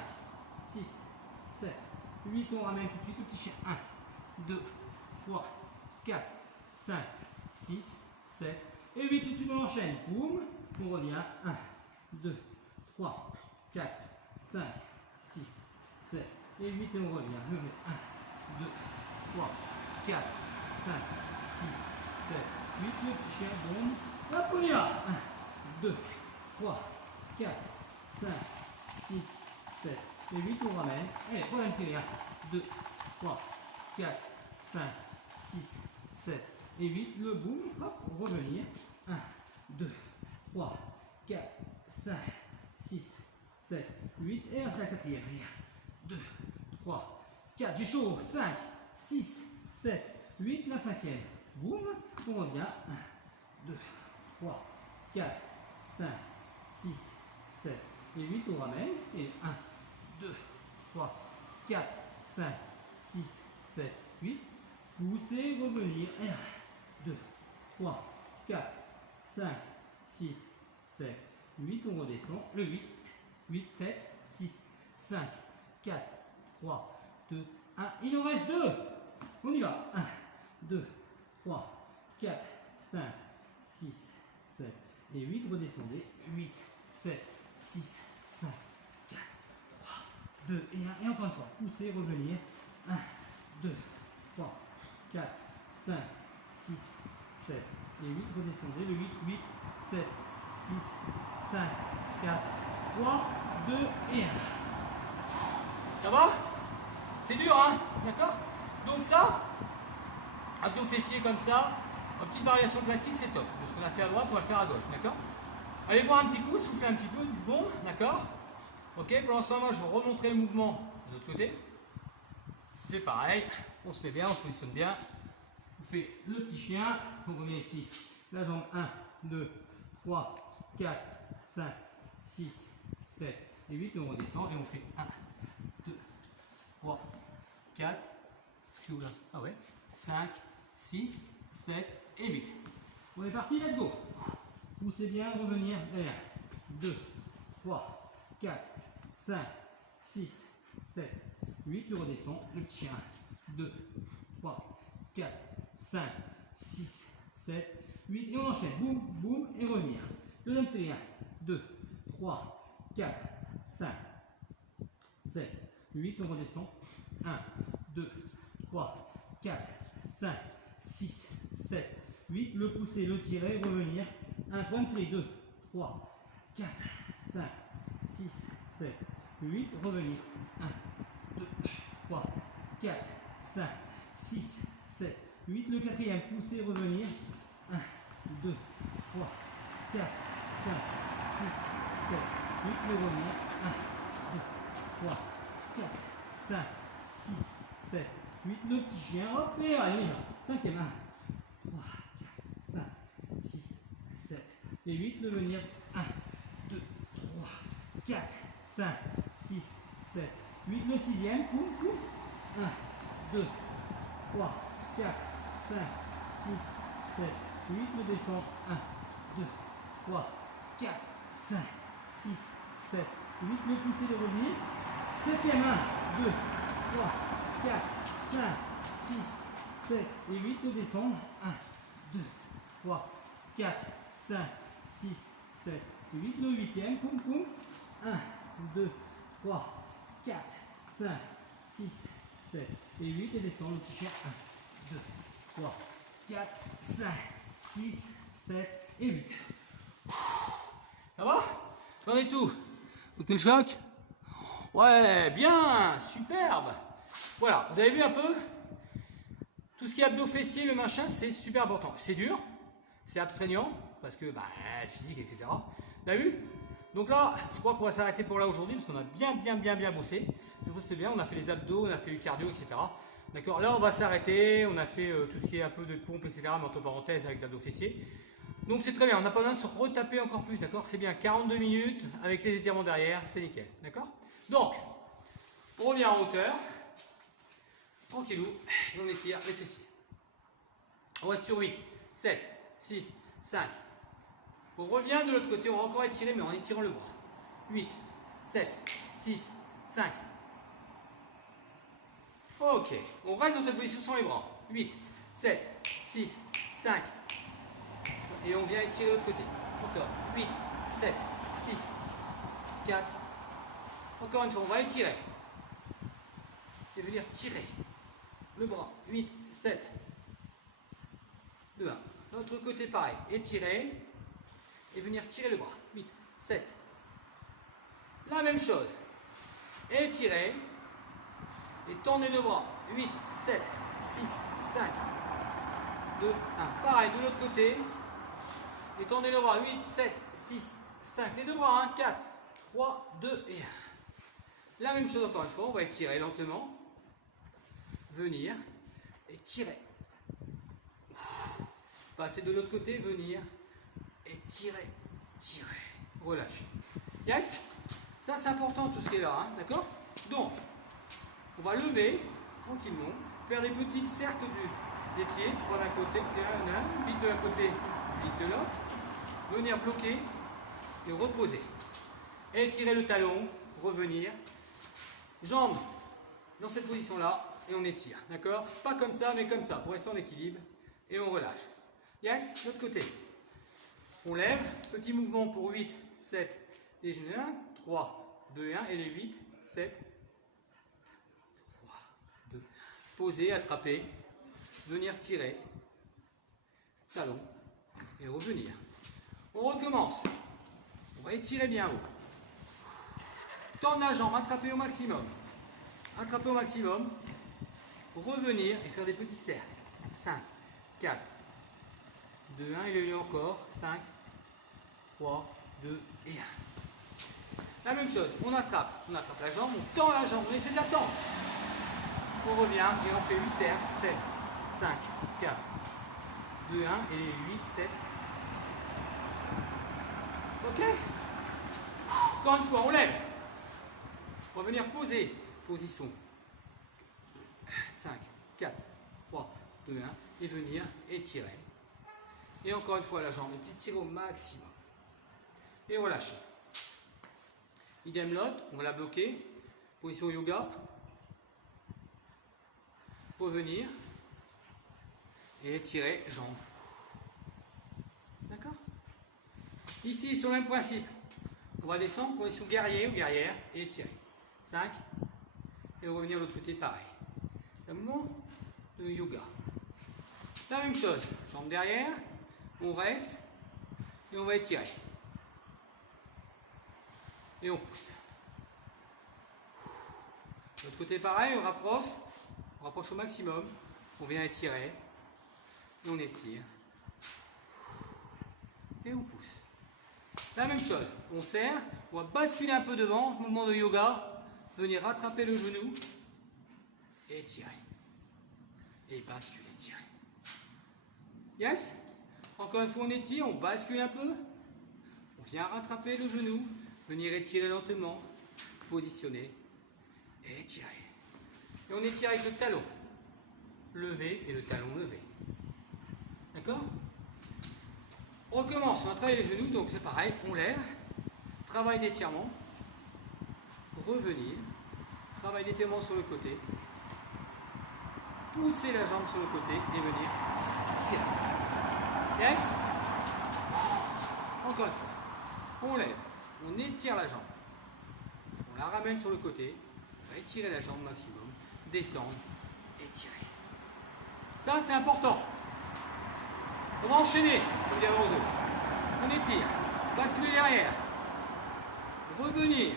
6, 7, 8. On ramène tout de suite le petit chien. 1, 2, 3, 4, 5, 6, 7 et 8. Tout de suite on enchaîne. Boum. On revient. 1, 2, 3, 4, 5, 6, 7 et 8. Et on revient. Levez. 1, 2, 3, 4, 5, 6, 7, 8. Le petit chien. Boum. Hop, on y va. 1, 2, 3, 4, 5, 6, 7 et 8. On ramène. Allez, troisième série. 1, 2, 3, 4, 5, 6, 7 et 8. Le boum. Hop, revenir. 1, 2, 3, 4, 5, 6, 7, 8. Et là, c'est la quatrième. 1, 2, 3, 4. J'ai chaud. 5, 6, 7, 8. La cinquième. Boum. On revient. 1, 2, 3, 4, 5, 6, 7 et 8. On ramène. Et 1, 2, 3, 4, 5, 6, 7, 8. Poussez, revenir. 1, 2, 3, 4, 5, 6, 7, 8. On redescend. Le 8, 8, 7, 6, 5, 4, 3, 2, 1. Il en reste 2. On y va. 1, 2, 3, 4, 5, 6, 7 et 8. Redescendez. 8, 7, 6, 5, 4, 3, 2 et 1. Et encore une fois. Poussez, revenir. 1, 2, 3, 4, 5, 6, 7 et 8. Redescendez. Le 8, 8, 7, 6, 5, 4, 3, 2 et 1. Ça va? C'est dur, hein? D'accord? Donc ça, abdos fessiers comme ça, En petite variation classique, c'est top. Ce qu'on a fait à droite, on va le faire à gauche, d'accord? Allez boire un petit coup, souffler un petit peu du bon, d'accord? Ok, pour l'instant, moi, je vais remontrer le mouvement de l'autre côté. C'est pareil, on se met bien, on se positionne bien. On fait le petit chien, on revient ici. La jambe 1, 2, 3, 4, 5, 6, 7 et 8. Et on redescend et on fait 1, 2, 3, 4, je suis où là? Ah ouais, 5, 6, 7 et 8. On est parti, let's go. Poussez bien, revenir. 1, 2, 3, 4, 5, 6, 7, 8. Tu redescends. Le petit chien. 2, 3, 4, 5, 6, 7, 8. Et on enchaîne. Boum, boum. Et revenir. Deuxième série. 1, 2, 3, 4, 5, 7, 8. On redescend. 1, 2, 3, 4, 5, 6, 7, 8. Le pousser, le tirer, revenir. 1, point de série. 2, 3, 4, 5, 6, 7, 8. Revenir. 1, 2, 3, 4, 5, 6, 7, 8. Le quatrième, pousser, revenir. 1, 2, 3, 4, 5, 6, 7, 8. Le revenir. 1, 2, 3, 4, 5, 6, 7, 8. Le petit chien. Hop, et allez, cinquième. 1, 3, 4, 5, 6, 7 et 8. Le venir. 1, 2, 3, 4, 5, 6, 7, 8. Le sixième. Poum, poum. 1, 2, 3, 4, 5, 6, 7, 8. Le descend. 1, 2, 3, 4, 5, 6, 7, 8. Le pousser, le revenir. Septième. 1, 2, 3, 4, 5, 6, 7 et 8. Le descendre. 1, 2, 3, 4, 5, 6, 7 et 8. Le huitième. Poum, poum. 1, 2, 3, 4, 5, 6, 7 et 8. Et descend le petit chien. 1, 2, 3, 4, 5, 6, 7 et 8. Ça va? T'en es tout? Vous tenez le choc? Ouais, bien, superbe. Voilà, vous avez vu un peu? Tout ce qui est abdos fessiers, le machin, c'est super important. C'est dur, c'est abstraignant, parce que, physique, etc. Vous avez vu? Donc là, je crois qu'on va s'arrêter pour là aujourd'hui, parce qu'on a bien bossé. C'est bien, on a fait les abdos, on a fait du cardio, etc. D'accord? Là, on va s'arrêter, on a fait tout ce qui est un peu de pompe, etc. Mais entre parenthèses, avec l'abdos fessier. Donc c'est très bien, on n'a pas besoin de se retaper encore plus, d'accord? C'est bien, 42 minutes, avec les étirements derrière, c'est nickel, d'accord? Donc, on revient en hauteur, tranquillou, et on étire les fessiers. On reste sur 8, 7, 6, 5. On revient de l'autre côté, on va encore étirer, mais en étirant le bras. 8, 7, 6, 5. Ok, on reste dans cette position sans les bras. 8, 7, 6, 5. Et on vient étirer de l'autre côté. Encore. 8, 7, 6, 4. Encore une fois, on va étirer. Et venir tirer le bras. 8, 7, 2, 1. L'autre côté, pareil. Étirer. Et venir tirer le bras. 8, 7. La même chose. Étirer. Et tendez le bras. 8, 7, 6, 5, 2, 1. Pareil, de l'autre côté. Et tendez le bras. 8, 7, 6, 5. Les deux bras. 1, 4, 3, 2 et 1. La même chose encore une fois. On va étirer lentement. Venir. Et tirer. Passer de l'autre côté. Venir. Et tirer. Tirer. Relâcher. Yes? Ça, c'est important tout ce qui est là. Hein, d'accord? Donc, on va lever tranquillement. Faire des petits cercles des pieds. 3 d'un côté. 1, 8 de un côté. 8 de l'autre. Venir bloquer et reposer. Étirer le talon, revenir. Jambes dans cette position-là et on étire. D'accord? Pas comme ça, mais comme ça, pour rester en équilibre. Et on relâche. Yes? L'autre côté. On lève. Petit mouvement pour 8, 7, les genoux 1, 3, 2 et 1. Et les 8, 7, 3, 2. Poser, attraper. Venir tirer. Talon. Et revenir. On recommence. On va étirer bien haut. Tendre la jambe, attraper au maximum. Attraper au maximum. Revenir et faire des petits cercles. 5, 4, 2, 1, et le lieu encore, 5, 3, 2 et 1. La même chose, on attrape la jambe, on tend la jambe, on essaie de la tendre. On revient et on fait 8 cercles, 7, 5, 4, 2, 1, et les 8, 7. Ok? Encore une fois, on lève. On va venir poser, position 5, 4, 3, 2, 1, et venir étirer. Et encore une fois la jambe, et puis tirer au maximum. Et relâcher. Idem l'autre, on va la bloquer. Position yoga. Revenir. Et étirer, jambe. D'accord? Ici, sur le même principe, on va descendre, position guerrier ou guerrière, et étirer. 5. Et revenir de l'autre côté, pareil. C'est un mouvement de yoga. La même chose, jambe derrière, on reste, et on va étirer. Et on pousse. De l'autre côté, pareil, on rapproche au maximum, on vient étirer, et on étire, et on pousse. La même chose, on serre, on va basculer un peu devant, mouvement de yoga, venir rattraper le genou, et étirer. Et basculer, étirer. Yes? Encore une fois, on étire, on bascule un peu, on vient rattraper le genou, venir étirer lentement, positionner, et étirer. Et on étire avec le talon levé et le talon levé. D'accord? On recommence, on va travailler les genoux, donc c'est pareil, on lève, travail d'étirement, revenir, travail d'étirement sur le côté, pousser la jambe sur le côté et venir tirer. Yes? Encore une fois, on lève, on étire la jambe, on la ramène sur le côté, on va étirer la jambe maximum, descendre, étirer. Ça c'est important. On va enchaîner, comme dirait Roseau. On étire, basculer derrière, revenir,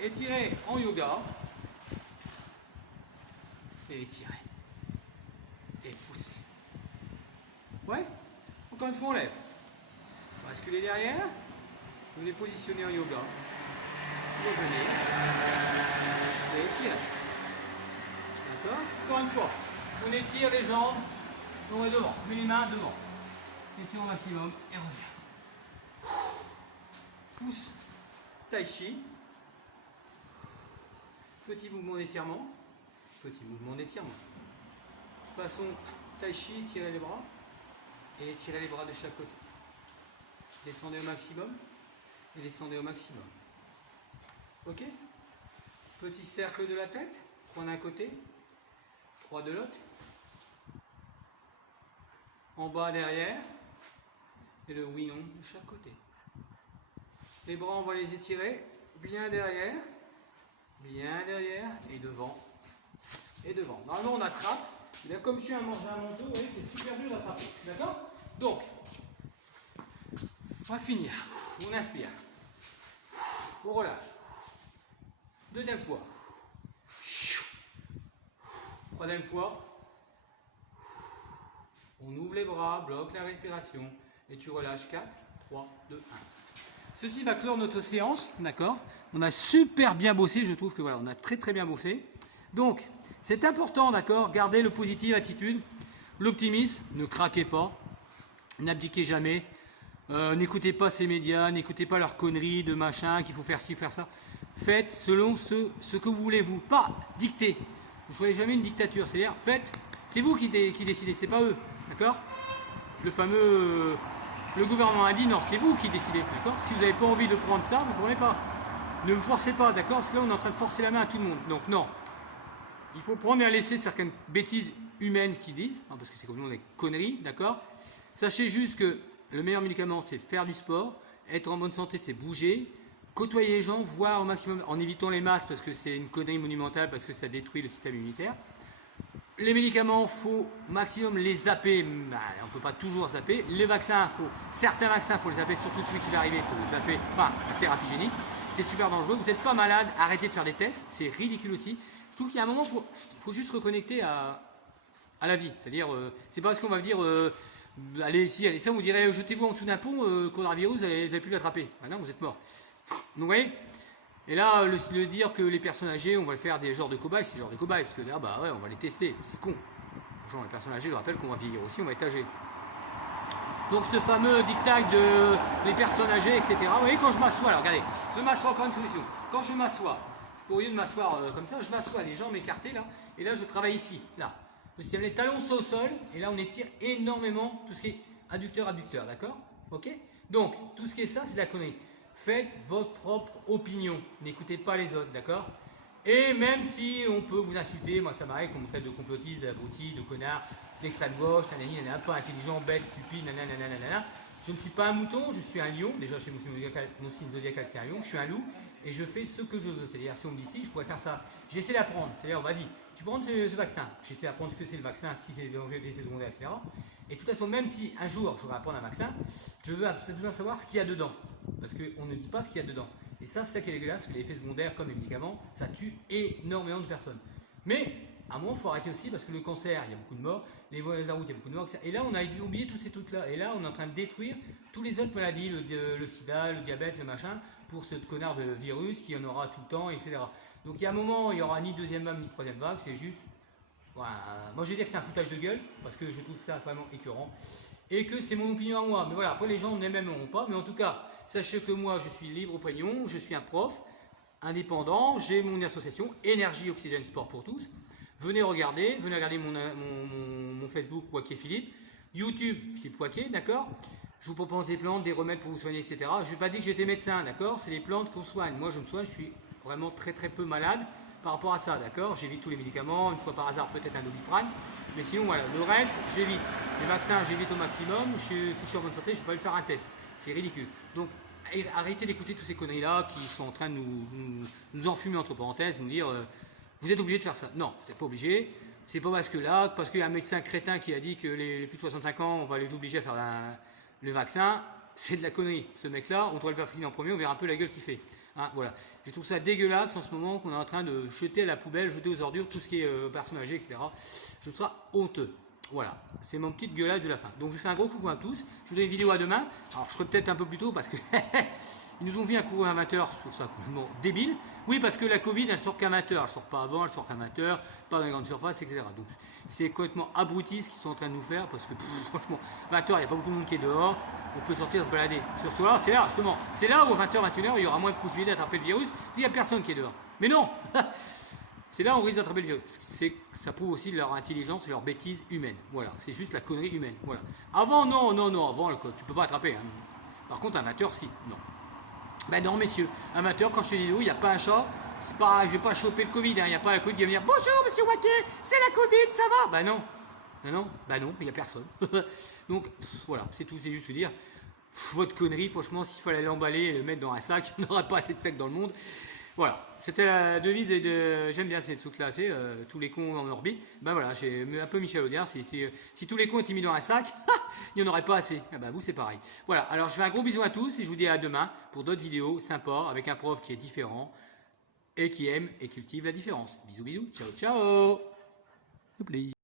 étirer en yoga, et étirer, et pousser. Ouais? Encore une fois, on lève. Basculer derrière, venez positionner en yoga, revenir, et étirer. D'accord? Encore une fois, on étire les jambes, on est devant, on met les mains devant. Étire au maximum et revient. Pousse, tai chi. Petit mouvement d'étirement. Petit mouvement d'étirement. Façon tai chi, étirez les bras. Et étirez les bras de chaque côté. Descendez au maximum. Et descendez au maximum. Ok? Petit cercle de la tête. 3 d'un côté. 3 de l'autre. En bas, derrière. Et le oui-non de chaque côté. Les bras, on va les étirer bien derrière et devant. Et devant. Normalement, on attrape. Là, comme je suis un manteau, vous voyez, c'est super dur d'attraper. D'accord? Donc, on va finir. On inspire. On relâche. Deuxième fois. Troisième fois. On ouvre les bras, bloque la respiration. Et tu relâches 4, 3, 2, 1. Ceci va clore notre séance, d'accord? On a super bien bossé, je trouve que voilà, on a très très bien bossé. Donc, c'est important, d'accord? Gardez le positif attitude, l'optimisme, ne craquez pas, n'abdiquez jamais, n'écoutez pas ces médias, n'écoutez pas leurs conneries de machin, qu'il faut faire ci, faire ça. Faites selon ce que vous voulez, vous, pas dicter. Ne soyez jamais une dictature, c'est-à-dire faites, c'est vous qui décidez, c'est pas eux, d'accord? Le fameux... le gouvernement a dit non, c'est vous qui décidez, d'accord? Si vous n'avez pas envie de prendre ça, vous ne prenez pas. Ne vous forcez pas, d'accord? Parce que là, on est en train de forcer la main à tout le monde. Donc non. Il faut prendre et laisser certaines bêtises humaines qui disent, parce que c'est comme nous, on a des conneries, d'accord? Sachez juste que le meilleur médicament, c'est faire du sport. Être en bonne santé, c'est bouger. Côtoyer les gens, voir au maximum, en évitant les masques, parce que c'est une connerie monumentale, parce que ça détruit le système immunitaire. Les médicaments, il faut maximum les zapper, on ne peut pas toujours zapper. Les vaccins, certains vaccins, il faut les zapper, surtout celui qui va arriver, il faut le zapper, enfin, la thérapie génique. C'est super dangereux, vous n'êtes pas malade, arrêtez de faire des tests, c'est ridicule aussi. Je trouve qu'il y a un moment, il faut juste reconnecter à la vie. C'est-à-dire, c'est pas parce qu'on va dire, allez ici, allez ça, vous direz jetez-vous en dessous d'un pont, le coronavirus, vous n'avez plus l'attraper. Maintenant, vous êtes mort. Donc, vous voyez. Et là, le dire que les personnes âgées, on va le faire des genres de cobayes, c'est des genres de cobayes, parce que là, bah ouais, on va les tester, c'est con. Genre, les personnes âgées, je rappelle qu'on va vieillir aussi, on va être âgé. Donc ce fameux dictat de les personnes âgées, etc. Vous voyez, quand je m'assois, alors regardez, je m'assois encore une solution. Quand je m'assois, au lieu de m'asseoir comme ça, je m'assois, les jambes écartées là, et là je travaille ici, là. Le système, les talons sont au sol, et là on étire énormément tout ce qui est adducteur, d'accord? Ok? Donc, tout ce qui est ça, c'est de la connerie. Faites votre propre opinion, n'écoutez pas les autres, d'accord? Et même si on peut vous insulter, moi ça m'arrive qu'on me traite de complotiste, d'abruti, de connard, d'extrême gauche, nanana, pas intelligent, bête, stupide, nanana. Je ne suis pas un mouton, je suis un lion. Déjà chez mon signe zodiacal c'est un lion, je suis un loup et je fais ce que je veux. C'est-à-dire si on me dit si, je pourrais faire ça. J'essaie d'apprendre, c'est-à-dire vas-y, tu prends ce vaccin. J'essaie d'apprendre ce que c'est le vaccin, si c'est des dangers, des effets secondaires, etc. Et de toute façon, même si un jour je voudrais apprendre un vaccin, je veux absolument savoir ce qu'il y a dedans. Parce qu'on ne dit pas ce qu'il y a dedans. Et ça, c'est ça qui est dégueulasse, que les effets secondaires, comme les médicaments, ça tue énormément de personnes. Mais, à un moment, il faut arrêter aussi, parce que le cancer, il y a beaucoup de morts, les voies de la route, il y a beaucoup de morts, etc. Et là, on a oublié tous ces trucs-là. Et là, on est en train de détruire tous les autres maladies, le sida, le diabète, le machin, pour ce connard de virus qui en aura tout le temps, etc. Donc, il y a un moment, il n'y aura ni deuxième vague, ni troisième vague, c'est juste... Voilà. Moi, je vais dire que c'est un foutage de gueule, parce que je trouve ça vraiment écœurant. Et que c'est mon opinion à moi. Mais voilà, après, les gens n'aimeront pas, mais en tout cas... Sachez que moi, je suis libre au pognon, je suis un prof, indépendant, j'ai mon association Énergie Oxygène Sport pour tous. Venez regarder mon Facebook Waquet Philippe, YouTube Philippe Waquet, d'accord? Je vous propose des plantes, des remèdes pour vous soigner, etc. Je ne vais pas dire que j'étais médecin, d'accord? C'est les plantes qu'on soigne. Moi, je me soigne, je suis vraiment très peu malade par rapport à ça, d'accord? J'évite tous les médicaments, une fois par hasard peut-être un Doliprane, mais sinon voilà, le reste, j'évite. Les vaccins, j'évite au maximum, je suis en bonne santé, je ne vais pas lui faire un test. C'est ridicule. Donc, arrêtez d'écouter toutes ces conneries-là qui sont en train de nous enfumer entre parenthèses, nous dire vous êtes obligé de faire ça. Non, vous n'êtes pas obligé. C'est pas parce qu'il y a un médecin crétin qui a dit que les plus de 65 ans, on va les obliger à faire le vaccin, c'est de la connerie. Ce mec-là, on devrait le faire finir en premier, on verra un peu la gueule qu'il fait. Hein, voilà. Je trouve ça dégueulasse en ce moment qu'on est en train de jeter à la poubelle, jeter aux ordures tout ce qui est personnes âgées, etc. Je trouve ça honteux. Voilà, c'est mon petite gueulade de la fin. Donc je fais un gros coucou à tous. Je vous donne une vidéo à demain. Alors je serai peut-être un peu plus tôt parce que ils nous ont vu un cours à 20h. Je trouve ça complètement débile. Oui, parce que la Covid, elle sort qu'à 20h. Elle sort pas avant, elle sort qu'à 20h, pas dans les grandes surfaces, etc. Donc c'est complètement abruti ce qu'ils sont en train de nous faire parce que franchement, 20h, il n'y a pas beaucoup de monde qui est dehors. On peut sortir se balader. Surtout là, c'est là justement. C'est là où à 20h, 21h, il y aura moins de possibilités d'attraper le virus. Il n'y a personne qui est dehors. Mais non. C'est là où on risque d'attraper le virus. Ça prouve aussi leur intelligence et leur bêtise humaine. Voilà, c'est juste la connerie humaine. Voilà. Avant, non, avant, tu peux pas attraper. Hein. Par contre, un amateur, si. Non. Ben non, messieurs. Amateur, quand je fais des vidéos, il n'y a pas un chat. C'est pas, je vais pas choper le Covid. Il n'y a pas la Covid qui va venir. Bonjour, monsieur Waquet, c'est la Covid, ça va? Ben non. Ben non, il n'y a personne. Donc, voilà, c'est tout. C'est juste vous dire, votre connerie, franchement, s'il fallait l'emballer et le mettre dans un sac, il n'y aurait pas assez de sacs dans le monde. Voilà, c'était la devise j'aime bien ces trucs-là, tous les cons en orbite. Ben voilà, j'ai un peu Michel Audiard, si tous les cons étaient mis dans un sac, il n'y en aurait pas assez. Ah ben vous c'est pareil. Voilà, alors je fais un gros bisou à tous et je vous dis à demain pour d'autres vidéos sympas avec un prof qui est différent et qui aime et cultive la différence. Bisous, ciao, ciao.